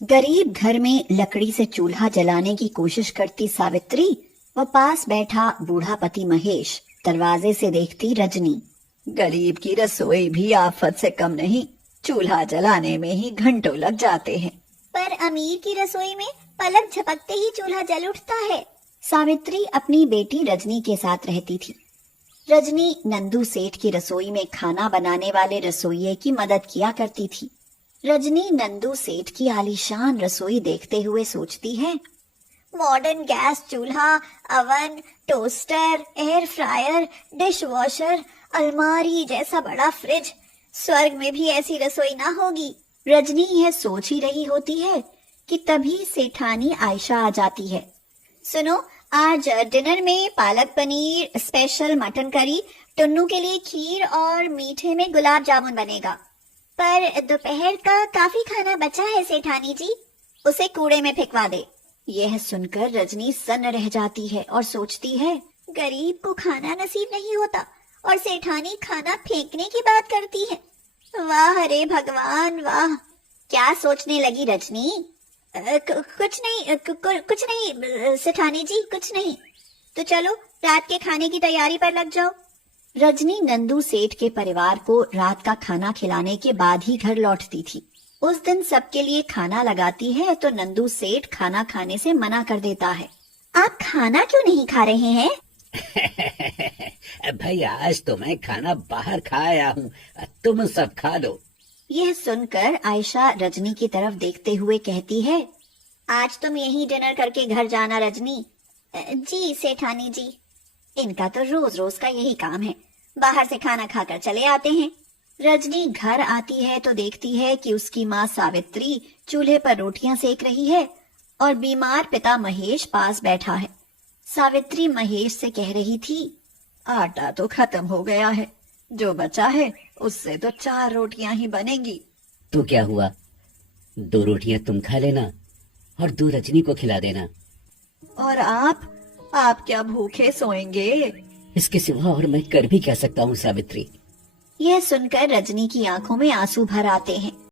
गरीब घर में लकड़ी से चूल्हा जलाने की कोशिश करती सावित्री व पास बैठा बूढ़ा पति महेश दरवाजे से देखती रजनी। गरीब की रसोई भी आफत से कम नहीं, चूल्हा जलाने में ही घंटों लग जाते हैं। पर अमीर की रसोई में पलक झपकते ही चूल्हा जल उठता है। सावित्री अपनी बेटी रजनी के साथ रहती थी। रजनी नंदू सेठ की रसोई में खाना बनाने वाले रसोइये की मदद किया करती थी। रजनी नंदू सेठ की आलीशान रसोई देखते हुए सोचती है, मॉडर्न गैस चूल्हा, oven, toaster, air fryer, dishwasher, अलमारी जैसा बड़ा फ्रिज, स्वर्ग में भी ऐसी रसोई ना होगी। रजनी यह सोच ही रही होती है कि तभी सेठानी आयशा आ जाती है। सुनो, आज डिनर में palak paneer, special mutton curry, Tunnu के लिए खीर और मीठे में गुलाब जामुन बनेगा। पर दोपहर का काफी खाना बचा है सेठानी जी, उसे कूड़े में फेंकवा दे। यह सुनकर रजनी सन्न रह जाती है और सोचती है, गरीब को खाना नसीब नहीं होता और सेठानी खाना फेंकने की बात करती है। वाह रे भगवान वाह। क्या सोचने लगी रजनी? कुछ नहीं, कुछ नहीं सेठानी जी, कुछ नहीं। तो चलो रात के खाने की तैयारी पर लग जाओ। रजनी नंदू सेठ के परिवार को रात का खाना खिलाने के बाद ही घर लौटती थी। उस दिन सबके लिए खाना लगाती है तो नंदू सेठ खाना खाने से मना कर देता है। आप खाना क्यों नहीं खा रहे हैं? भाई आज तो मैं खाना बाहर खा आया हूँ, तुम सब खा लो। यह सुनकर आयशा रजनी की तरफ देखते हुए कहती है, आज तुम यहीं डिनर करके घर जाना रजनी। जी सेठानी जी। इनका तो रोज रोज का यही काम है, बाहर से खाना खाकर चले आते हैं। रजनी घर आती है तो देखती है कि उसकी माँ सावित्री चूल्हे पर रोटियां सेक रही है और बीमार पिता महेश पास बैठा है। सावित्री महेश से कह रही थी, आटा तो खत्म हो गया है, जो बचा है उससे तो 4 रोटियां ही बनेंगी। तो क्या हुआ, 2 रोटियां तुम खा लेना और 2 रजनी को खिला देना। और आप क्या भूखे सोएंगे? इसके सिवा और मैं कर भी क्या सकता हूँ सावित्री। यह सुनकर रजनी की आंखों में आंसू भर आते हैं।